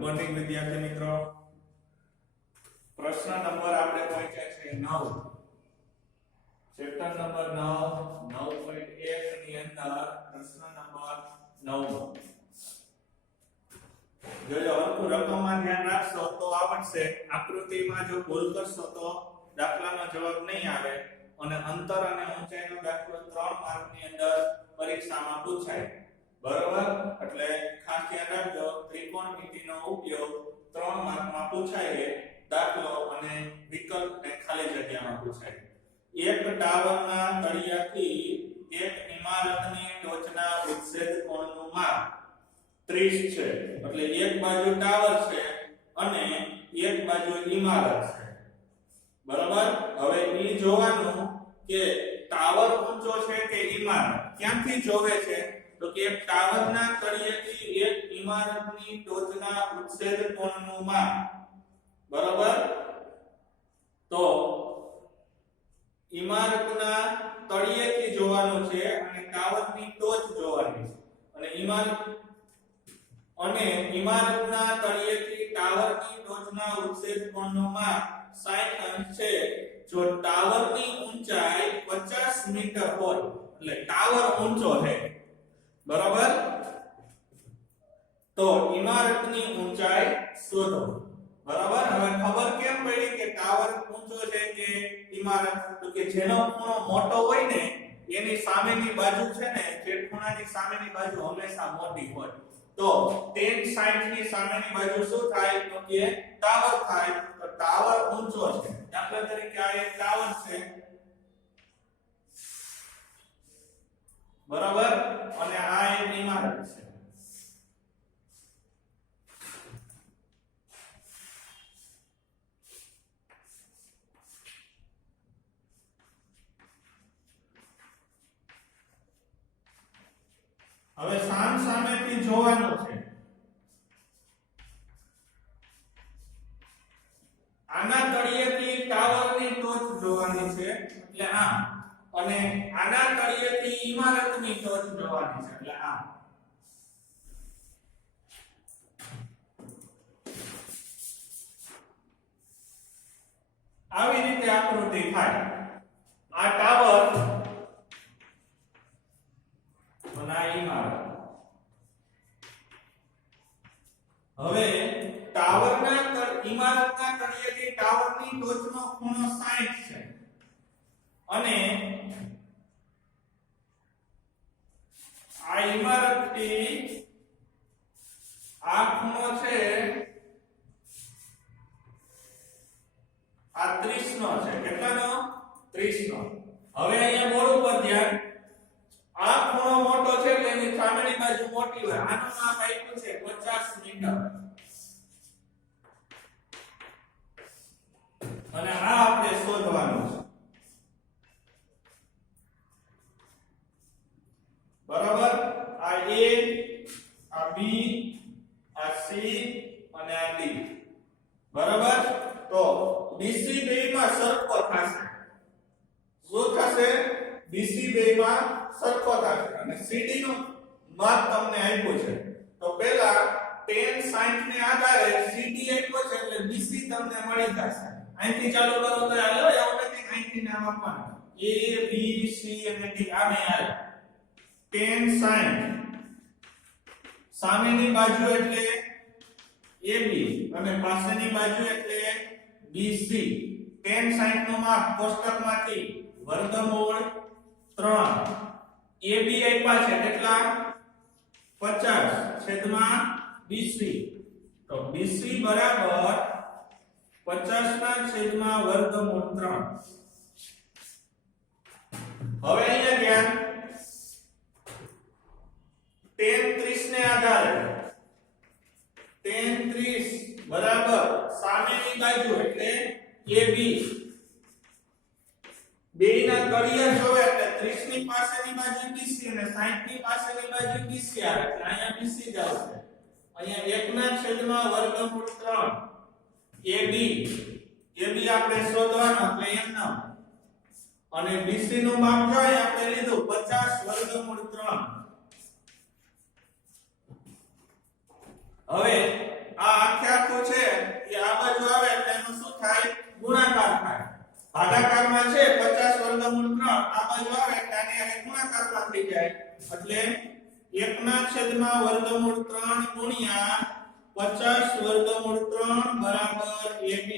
Morning વિદ્યાર્થી મિત્રો, પ્રશ્ન નંબર આપણે પહોંચ્યા છે 9, ચેપ્ટર નંબર 9 9.1 ની અંદર પ્રશ્ન નંબર 9. જો અંકુ રકમમાં ધ્યાન રાખશો તો આવડશે. આકૃતિમાં જો ભૂલ કરશો તો દાખલાનો જવાબ નહીં આવે અને અંતર અને ઊંચાઈનો દાખલો 3 માર્કની અંદર પરીક્ષામાં પૂછાય. બરોબર? એટલે ખાસ ધ્યાન રાખજો, ત્રિકોણમિતિનો ઉપયોગ 3 માર્કમાં પૂછાય દાખલો અને વિકલ્પ ને ખાલી જગ્યામાં પૂછાય. એક ટાવરના તળિયાથી એક ઇમારતની ટોચના ઉચ્છેદ કોણનું માપ 30 છે. એટલે એક બાજુ ટાવર છે અને એક બાજુ ઇમારત છે. બરાબર? હવે ઈ જોવાનું કે ટાવર ઊંચો છે કે ઇમારત. ક્યાંથી જોવે છે? તો કે એક ટાવરના તળિયેથી એક ઇમારતની ટોચના ઉચ્છેદ કોણનું માપ. બરાબર? તો ઇમારતના તળિયેથી જોવાનું છે અને ટાવરની ટોચ જોવાની છે. અને ઇમારતના તળિયેથી ટાવરની ટોચના ઉચ્છેદ કોણનું માપ 60 અંશ છે. જો ટાવરની ઊંચાઈ 50 મીટર હોય એટલે ટાવર ઊંચો છે. બરાબર? તો ઇમારતની ઊંચાઈ શોધો. બરાબર? હવે ખબર કેમ પડી કે ટાવર ઊંચો છે કે ઇમારત? તો કે જેનો ખૂણો મોટો હોય ને એની સામેની બાજુ છે ને, જે ખૂણાની સામેની બાજુ હંમેશા મોટી હોય. તો tan 60 ની સામેની બાજુ શું થાય? તો કે ટાવર થાય. તો ટાવર ઊંચો છે. દાખલા તરીકે આ એક ટાવર છે. બરાબર? અને આ એક ઇમારત છે. હવે સામેથી જોવાનું છે. આના તળિયેથી ટાવરની ટોચ જોવાની છે એટલે આમ, અને આના તળિયેથી ઇમારતની ટોચ જોવાની છે એટલે આમ. આવી રીતે આકૃતિ થાય. આ ટાવર અને આ ઇમારત. હવે ઇમારતના તળિયેથી ટાવરની ટોચનો ખૂણો 60 છે અને આ ઇમારતથી આ ખૂણો છે આ 30 નો છે. કેટલાનો? 30 નો. હવે અહીંયા બોર્ડ ઉપર ધ્યાન. આ ખૂણો મોટો છે એટલે એની સામેની બાજુ મોટી હોય. આનું માપ આપ્યું છે 50 મીટર. અને આ આપણે શોધવાનું છે. બરાબર? આ A, આ B, આ C અને આ D. બરાબર? તો BC બેયમાં સરખો થશે. શું થશે? BC બેયમાં સરખો થશે. અને CD નું માપ તમને આપ્યું છે. તો પહેલા tan 60 ને આધારે CD આપ્યો છે એટલે BC તમને મળી જશે. અહીંથી ચાલુ કરો તો હાલો, એવું નથી અહીંથી નામ આપવાનું. A B C અને D આ મે આવે. tan 60 સામેની બાજુ એટલે AB અને પાછળની બાજુ એટલે BC. tan 60 નું માપ કોષ્ટકમાંથી વર્ગમૂળ 3 AB આપ્યા છે કેટલા? 50 છેદમાં BC. તો BC બરાબર 50 ના છેદમાં વર્ગમૂળ 3. હવે અહીંયા ધ્યાન. tan 30 ને આધારે tan 30 બરાબર સામેની બાજુ એટલે AB. બેયના તળિયા જોવે એટલે 30 ની પાસેની બાજુ BC અને 60 ની પાસેની બાજુ BC આવે એટલે અહીંયા BC જ આવશે. અહીંયા 1 ના છેદમાં વર્ગમૂળ 3 AB આપણે શોધવાનો એટલે એમનો. અને BC નું માપ જોઈએ આપણે લીધું 50 વર્ગમૂળ 3. હવે આ આખે આખું છે એ આ બાજુ આવે એટલે એનું શું થાય ગુણાકાર થાય ભાગાકારમાં છે 50 વર્ગમૂળ 3 આ બાજુ આવે એટલે આને આને ગુણાકારમાં થઈ જાય એટલે 1 ના છેદમાં વર્ગમૂળ 3 ગુણ્યા 50 વર્ગમૂળ 3 બરાબર AB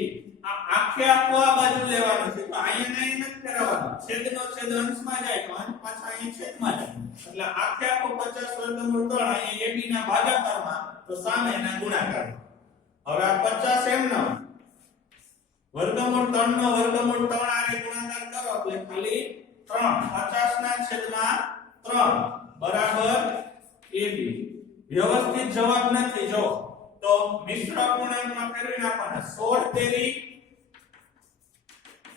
આ આખે આખો આ બાજુ લેવાનું છે તો અહીંયા ને નથી ફેરવવાનું છેદનો છેદ અંશમાં જાય તો અંશ પાછા અહીં છેદમાં જાય એટલે આખે આખો 50 વર્ગમૂળ 3 અહીંયા AB ના ભાગાકારમાં તો સામેના ગુણાકારમાં હવે આ 50 એમ ન વર્ગમૂળ 3 નો વર્ગમૂળ 3 આરે ગુણાકાર કરો એટલે ખાલી 3 50 ના છેદમાં 3 બરાબર AB વ્યવસ્થિત જવાબ નથી જો તો મિશ્ર અપૂર્ણાંકમાં ફેરવી નાખવાના 16 તેરી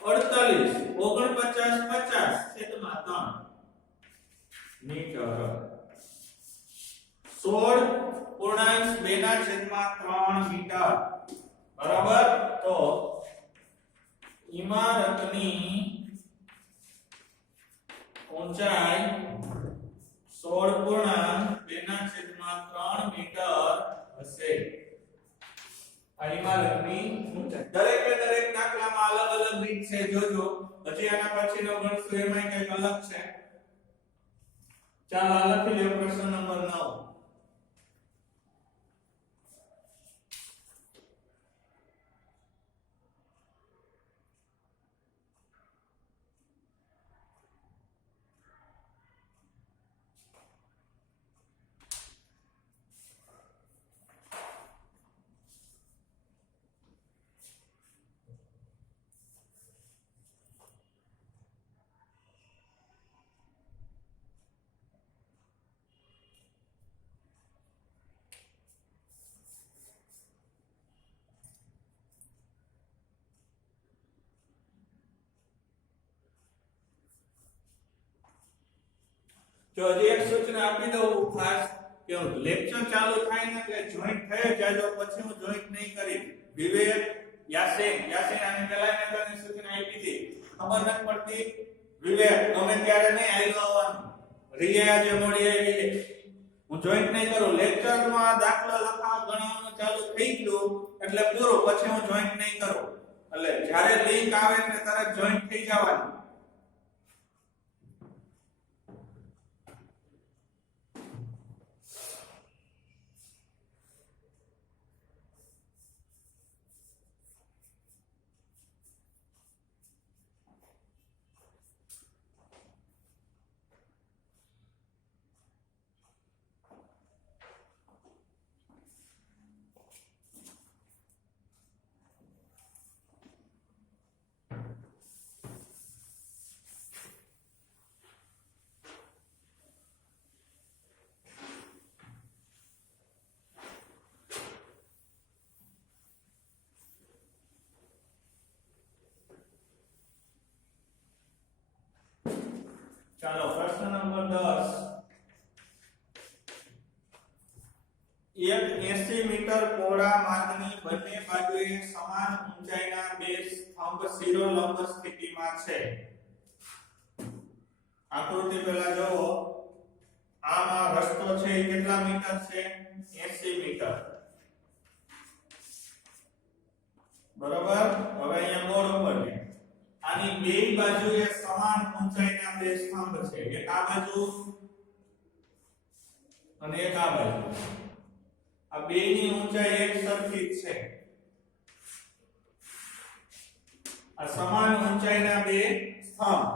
48 49 50 છેદમાં 3 મીટર 16 પૂર્ણાંક 2 ના છેદમાં 3 મીટર બરાબર તો ઇમારતની ઊંચાઈ 16 પૂર્ણાંક 2 ના છેદમાં 3 મીટર હશે આ ઇમારતની ઊંચાઈ દરેક દાખલામાં અલગ અલગ રીત છે જોજો પછી આના પછીનો ગણશું એમાં કંઈક અલગ છે ચાલો આ લખી લો પ્રશ્ન નંબર 9 જો હજી એક સૂચના આપી દઉં ખાસ કે લેક્ચર ચાલુ થાય ને એટલે જોઈન્ટ થઈ જાજો પછી હું જોઈન્ટ નહીં કરી વિવેક યાસીન આને પહેલા મેં તને સૂચના આપી હતી ખબર નથી પડતી વિવેક ગમે ત્યારે નહીં આયલો આવવાનું રિયા જે મોડી આવી છે હું જોઈન્ટ નહીં કરું લેક્ચરમાં દાખલો લખવા ગણવાનું ચાલુ થઈ ગયું એટલે પૂરું પછી હું જોઈન્ટ નહીં કરું એટલે જ્યારે લિંક આવે એટલે તરત જોઈન્ટ થઈ જવાનું ચાલો પ્રશ્ન નંબર 10 એક 80 મીટર પહોળા માર્ગની બંને બાજુએ સમાન ઊંચાઈના બે સ્તંભ શિરોલંબ સ્થિતિમાં છે આકૃતિ પહેલા જોવો આમાં રસ્તો છે એ કેટલા મીટર છે 80 મીટર બરાબર હવે અહીંયા બોર્ડ ઉપર છે આની બે બાજુએ સમાન ઊંચાઈના બે સ્તંભ છે એક આ બાજુ અને એક આ બાજુ આ બેની ઊંચાઈ એક સરખી છે આ સમાન ઊંચાઈના બે સ્તંભ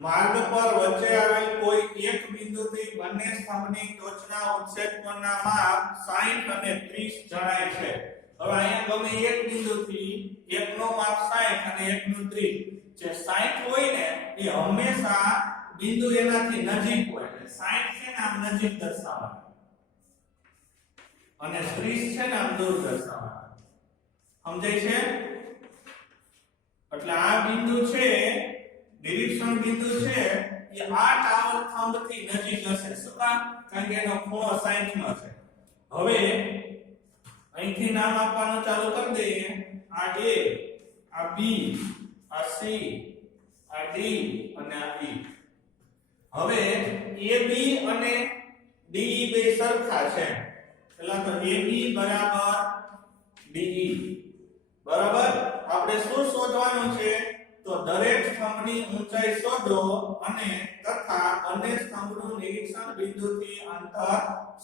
માર્ગ પર વચ્ચે આવેલ કોઈ એક બિંદુથી બંને સ્તંભની ટોચના ઉચ્છેદ કોણના માપ 60 અને 30 જણાય છે હવે અહીંયા ગમે એક બિંદુથી એકનો માપ 60 અને એકનું 30 જે 60 હોય ને એ હંમેશા બિંદુ એનાથી નજીક હોય એટલે 60 છે ને આમ નજીક દર્શાવવાનું અને 30 છે ને આમ દૂર દર્શાવવાનું સમજાય છે એટલે આ બિંદુ છે નિરીક્ષણ બિંદુ છે એ આ ટાવર થંભથી નજીક હશે શું કારણ કે એનો ખૂણો 60 નો છે હવે અહીંથી નામ આપવાનું ચાલુ કરી દઈએ આ A આ B આ C આ D અને આ E હવે AB અને DE બે સરખા છે પેલા તો AB બરાબર DE બરાબર આપણે શું શોધવાનું છે તો દરેક સ્તંભની ઊંચાઈ શોધો અને તથા બંને સ્તંભનું નિરીક્ષણ બિંદુથી અંતર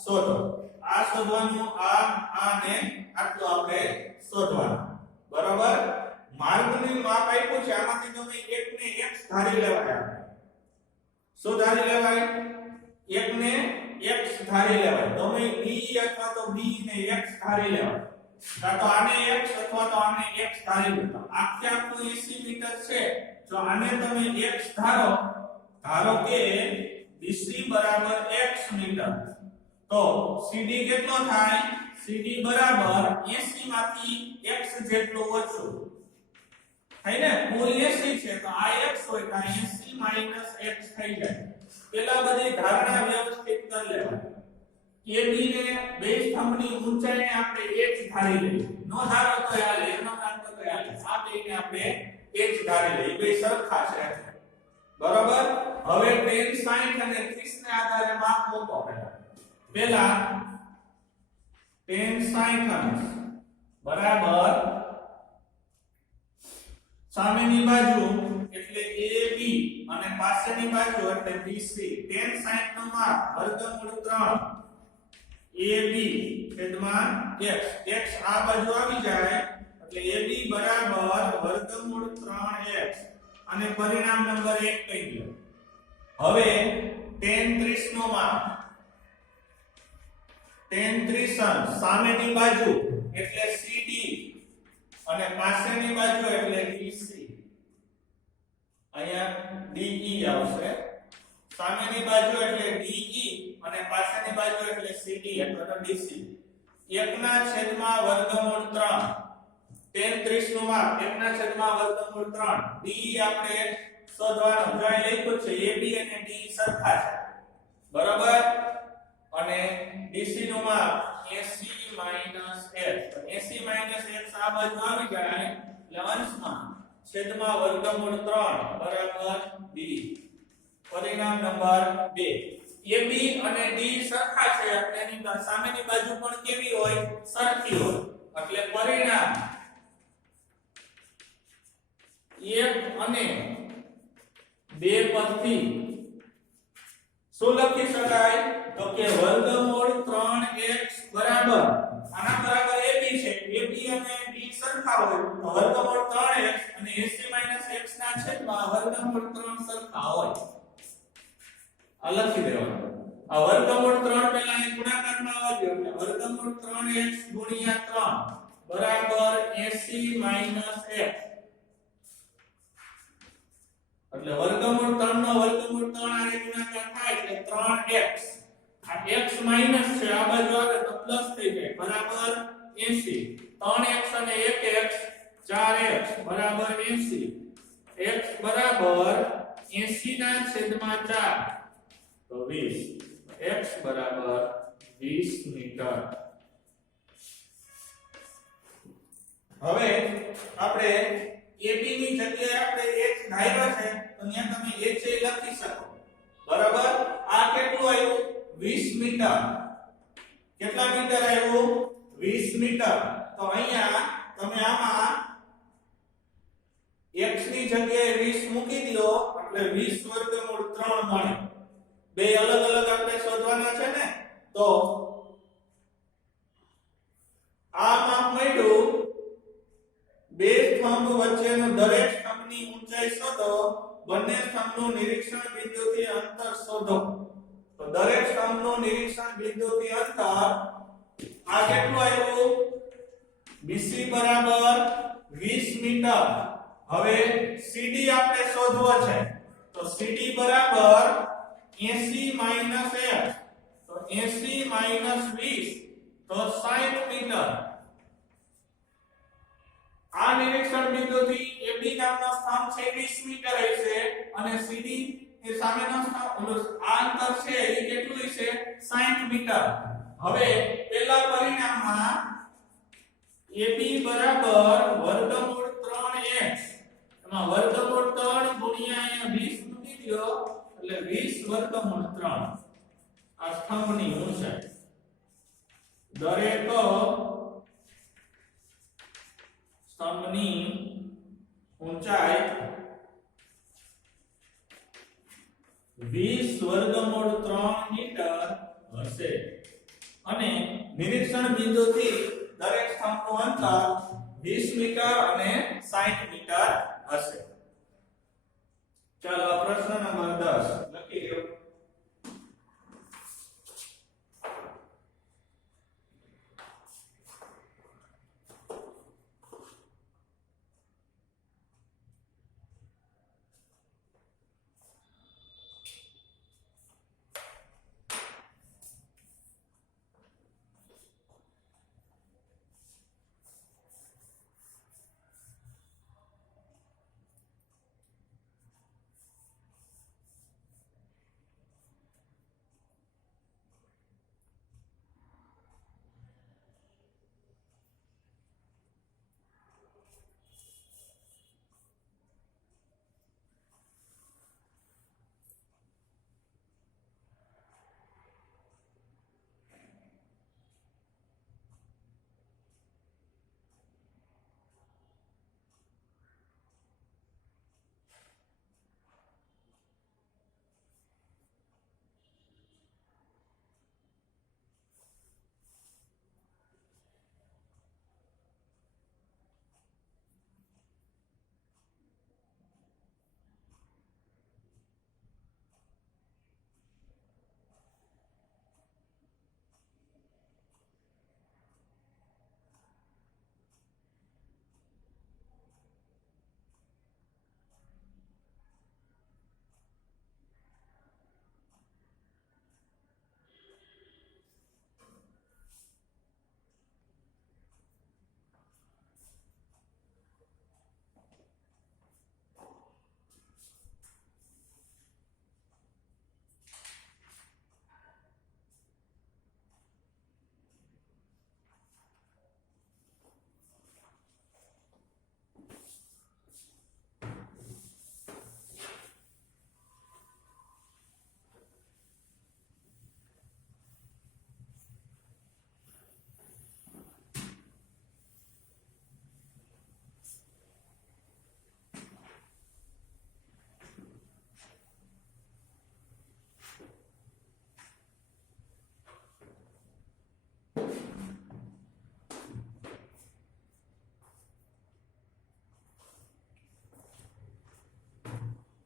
શોધો આ શોધવાનું આ ને આટલું આપણે શોધવાનું બરાબર માર્ગનું માપ આપ્યું છે આમાંથી તમે એકને x ધારી લેવાય શું ધારી લેવાય એકને x ધારી લેવાય તમે b અથવા તો b ને x ધારી લેવાય કાં તો આને x અથવા તો આને x ધારી લો આખે આખું 80 મીટર છે જો આને તમે x ધારો કે BC બરાબર x મીટર તો CD કેટલો થાય CD બરાબર 80 માંથી x જેટલું ઓછું થાય ને કુલ 80 છે તો આ x હોય તો 80 - x થઈ જાય પેલા બધી ધારણા વ્યવસ્થિત કરી લેવાની AB ને બે સ્તંભની ઊંચાઈને આપણે h ધારી લઈએ નો ધારો તો હાલે એનો ધારો તો હાલે આ બેને આપણે h ધારી લઈએ બે સરખા છે બરાબર હવે tan 60 અને 30 ને આધારે માપ મૂકો પહેલા tan 60 બરાબર સામેની બાજુ એટલે AB અને પાછળની બાજુ એટલે BC tan 60 નું માપ વર્ગમૂળ 3 AB છેદમાં x x આ બાજુ આવી જાય એટલે AB બરાબર વર્ગમૂળ 3x અને પરિણામ નંબર 1 કહી દો હવે tan 30 નો માપ tan 30 સામેની બાજુ એટલે CD અને પાછળની બાજુ એટલે BC અહીંયા DE આવશે સામેની બાજુ એટલે DE અને પાછળની બાજુ એટલે CD એટલે તો DC 1/વર્ગમૂળ 3 tan 30 નું માપ 1/વર્ગમૂળ 3 DE આપણે શોધવાનું જોઈ લખ્યું છે AB અને DE સરખા છે બરાબર અને DC નું માપ 80 - x 80 - x આ બાજુ આવી જાય એટલે અંશમાં છેદમાં વર્ગમૂળ 3 બરાબર D પરિણામ નંબર 2 AB અને D સરખા છે એટલે એની સામેની બાજુ પણ કેવી હોય સરખી હોય એટલે પરિણામ 1 અને 2 પરથી શું લખી શકાય તો કે વર્ગમૂળ 3x બરાબર આના બરાબર AB છે AB અને D સરખા હોય તો વર્ગમૂળ 3x અને 80 - x ના છેદમાં વર્ગમૂળ 3 સરખા હોય આ લખી દેવાનું આ વર્ગમૂળ 3 પહેલા અહીં ગુણાકારમાં આવ્યો એટલે વર્ગમૂળ 3x * 3 બરાબર 80 - x એટલે વર્ગમૂળ 3 નો વર્ગમૂળ 3 આને ગુણાકાર થાય એટલે 3x આ x માઈનસ છે આ બાજુ આવે તો પ્લસ થઈ જાય બરાબર 80 3x અને 1x 4x બરાબર 80 x બરાબર 80 ના છેદમાં 4 તો 20 x બરાબર 20 મીટર હવે આપણે AB ની જગ્યાએ આપણે h ધાર્યો છે તો અહીંયા તમે h લખી શકો બરાબર આ કેટલું આવ્યું 20 મીટર કેટલા મીટર આવ્યું 20 મીટર તો અહીંયા તમે આમાં x ની જગ્યાએ 20 મૂકી દો એટલે 20 વર્ગમૂળ 3 મળે બે અલગ અલગ આપણે શોધવાના છે ને તો આ માપ મળ્યું બે સ્તંભ વચ્ચેનો દરેક સ્તંભની ઊંચાઈ શોધો બંને સ્તંભનું નિરીક્ષણ બિંદુથી અંતર શોધો તો દરેક સ્તંભનું નિરીક્ષણ બિંદુથી અંતર આ કેટલું આવ્યું BC બરાબર 20 મીટર હવે CD આપણે શોધવો છે તો CD બરાબર 80 - x તો 80 - 20 તો 60 મીટર આ નિરીક્ષણ બિંદુથી AB નામનો સ્તંભ છે 20 મીટર હશે અને CD એ સામેનો સ્તંભ આ અંતર છે એ કેટલું છે 60 મીટર હવે પહેલા પરિણામમાં AB બરાબર વર્ગમૂળ 3x એમાં વર્ગમૂળ 3 ગુણ્યા અહીંયા 20 મૂકી દો એટલે 20 વર્ગમૂળ 3 આ સ્તંભની ઊંચાઈ દરેક સ્તંભની ઊંચાઈ 20 વર્ગમૂળ 3 મીટર હશે અને નિરીક્ષણ બિંદુથી દરેક સ્તંભનું અંતર 20 મીટર અને 60 મીટર હશે. ચાલો પ્રશ્ન નંબર 10 લખી લો.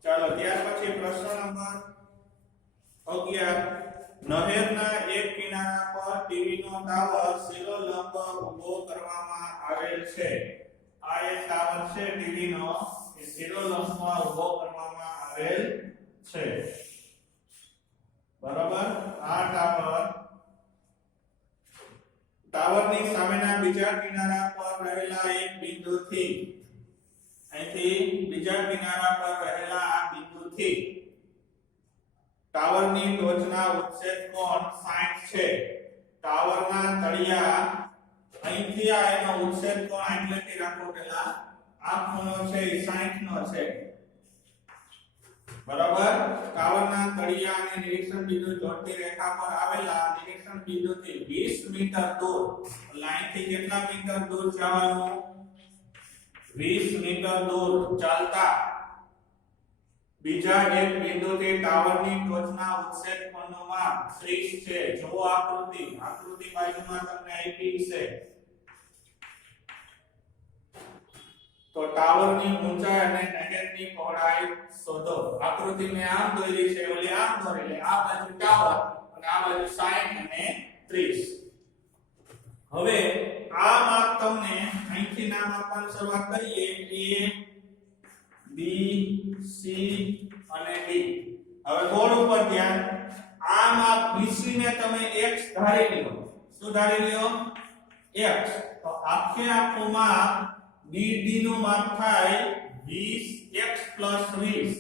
ચાલો ત્યાર પછી પ્રશ્ન નંબર 11 નહેરના એક કિનારા પર ટીવી નો ટાવર શિરોલંબ ઊભો કરવામાં આવેલ છે. આ એક ટાવર છે ટીવી નો એ શિરોલંબમાં ઊભો કરવામાં આવેલ છે. બરાબર. આ ટાવરની સામેના બીજા કિનારા પર રહેલા એક બિંદુથી અહીંથી બીજા કિનારા પર રહેલા આ બિંદુથી ટાવરની ટોચના ઉચ્છેદ કોણ 60 છે. ટાવરના તળિયા અહીંથી આ એનો ઉચ્છેદ કોણ આટલેથી રાખો પેલા આ ખૂણો છે એ 60 નો છે. બરાબર. ટાવરના તળિયા અને નિરીક્ષણ બિંદુ જોડતી રેખા પર આવેલા નિરીક્ષણ બિંદુથી 20 મીટર દૂર, લાઈનથી કેટલા મીટર દૂર જવાનું? 20 મીટર દૂર ચાલતા બીજા એક બિંદુથી ટાવરની ટોચના ઉચ્છેદ કોણનું માપ 30 છે. જો આકૃતિ બાજુમાં તમને આપી છે તો ટાવરની ઊંચાઈ અને નહેરની પહોળાઈ શોધો. આકૃતિ મેં આમ દોરી છે, ઓલી આમ દોરી લે. આ બાજુ ટાવર અને આ બાજુ 60 અને 30. હવે આ માપ તમને અહીંથી નામ આપવાની શરૂઆત કરીએ. A B C અને D. હવે બોર્ડ ઉપર ધ્યાન. આ માપ BC ને તમે x ધારી લ્યો. શું ધારી લ્યો? x. તો આખું માપ BD નું માપ થાય 20x + 20.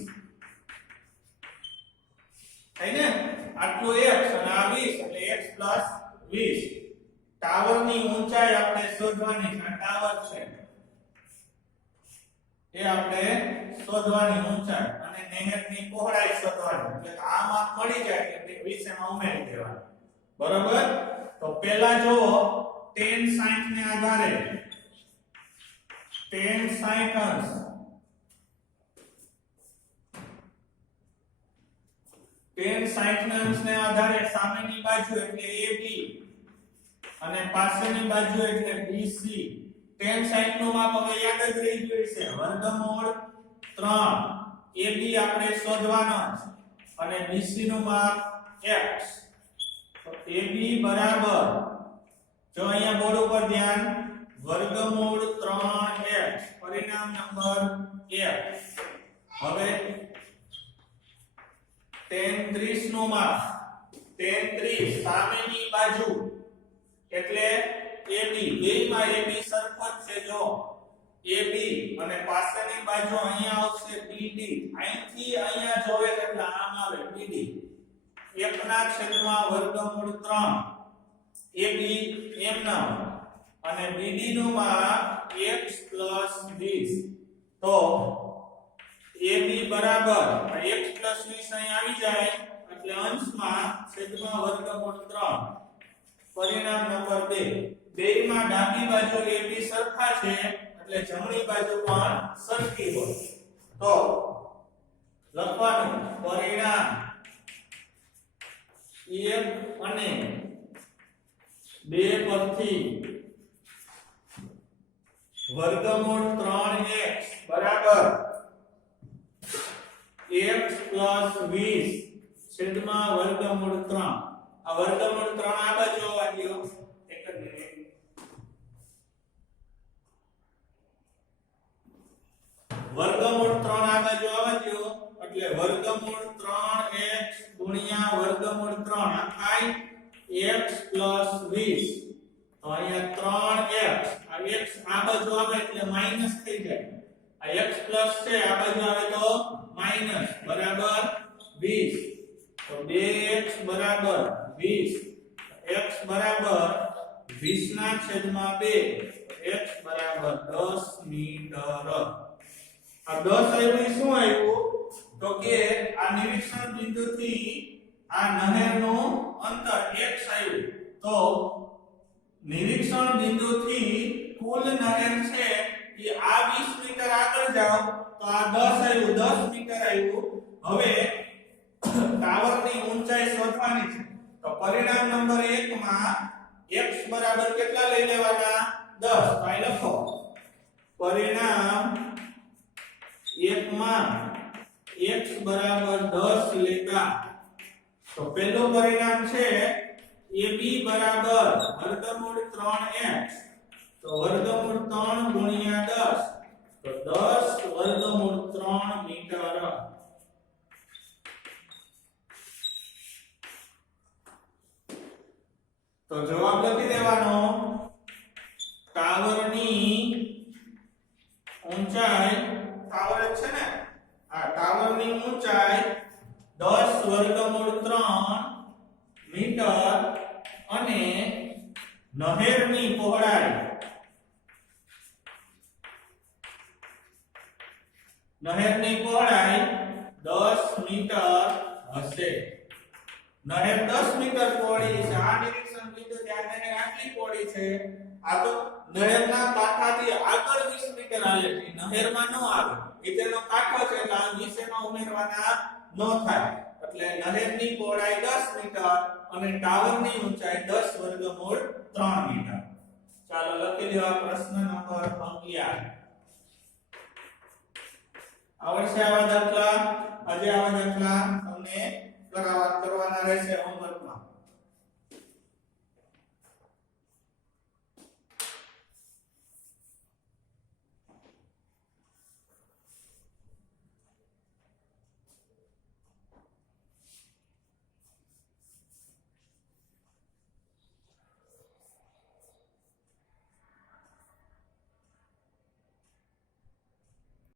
થાય ને? આટલું x અને આ 20 એટલે x + 20. ટાવરની ઊંચાઈ આપણે શોધવાની છે. ટાવર છે એ આપણે શોધવાની ઊંચાઈ અને નહેરની પહોળાઈ શોધવાની. એટલે આ માપ મળી જાય એટલે 20 એમાં ઉમેરી દેવાનું. બરોબર. તો પહેલા જુઓ tan 60 ને આધારે tan 60 અંશ tan 60 અંશને આધારે સામેની બાજુ એટલે AB અને પાછળની બાજુ એટલે BC tan 60 નું માપ હવે યાદ જ રહી ગયું છે વર્ગમૂળ 3 AB આપણે શોધવાનો છે અને BC નું માપ x તો AB બરાબર જો અહીંયા બોર્ડ ઉપર ધ્યાન વર્ગમૂળ 3x પરિણામ નંબર 1 હવે tan 30 નું માપ tan 30 સામેની બાજુ એટલે AB બેયમાં AB સરખો જ છે જો AB અને પાછળની બાજુ અહીંયા આવશે BD અહીંથી અહીંયા જોવે એટલે આમ આવે BD 1 ના છેદમાં વર્ગમૂળ 3 AB એમ ના અને BD નું માપ x 20 તો AB બરાબર x 20 અહીં આવી જાય એટલે અંશમાં છેદમાં વર્ગમૂળ 3 પરિણામ નંબર 2 બેયમાં ડાબી બાજુ AB સરખા છે એટલે જમણી બાજુ પણ સરખી હોય તો લખવાનું પરિણામ 1 અને 2 પરથી વર્ગમૂળ 3x બરાબર x 20 છેદમાં વર્ગમૂળ 3 આ વર્ગમૂળ 3 આ બાજુ આવવા દો એક જ મિનિટ વર્ગમૂળ 3 આ બાજુ આવવા દો એટલે વર્ગમૂળ 3x ગુણ્યા વર્ગમૂળ 3 આ થાય x 20 તો અહીંયા 3x આ x આ બાજુ આવે એટલે માઈનસ થઈ જાય આ x પ્લસ છે આ બાજુ આવે તો માઈનસ બરાબર 20 તો 2x બરાબર 20 x બરાબર 20 ના છેદમાં 2 x બરાબર 10 મીટર આ 10 આવ્યું શું આવ્યું તો કે આ નિરીક્ષણ બિંદુથી આ નહેરનું અંતર x આવ્યું તો નિરીક્ષણ બિંદુથી કુલ નહેર છે એ આ 20 મીટર આગળ જાઓ તો આ 10 આવ્યું 10 મીટર આવ્યું હવે ટાવરની ઊંચાઈ શોધવાની છે તો પરિણામ નંબર 1 માં x બરાબર કેટલા લઈ લેવાના 10 તો અહીં લખો પરિણામ 1 માં x બરાબર 10 લેતા તો પહેલું પરિણામ છે AB બરાબર વર્ગમૂળ 3x તો વર્ગમૂળ 3 ગુણ્યા 10 તો 10 વર્ગમૂળ 3 મીટર તો જવાબ લખી દેવાનો ટાવરની ઊંચાઈ ટાવર છે ને આ ટાવરની ઊંચાઈ 10 વર્ગમૂળ 3 મીટર અને નહેરની પહોળાઈ 10 મીટર હશે નહેર 10 મીટર પહોળી છે આ નિરીક્ષણ બિંદુ ધ્યાન આટલી પહોળી છે આ તો નહેરના કાંઠાથી આગળ 20 મીટર આવે છે નહેરમાં ન આવે એનો કાંઠો છે એટલે આ 20 એમાં ઉમેરવાના ન થાય એટલે નહેરની પહોળાઈ 10 મીટર અને ટાવરની ઊંચાઈ 10 વર્ગમૂળ 3 મીટર ચાલો લખી દેવા પ્રશ્ન નંબર 11 આવડશે આવા દાખલા આજે આવા દાખલા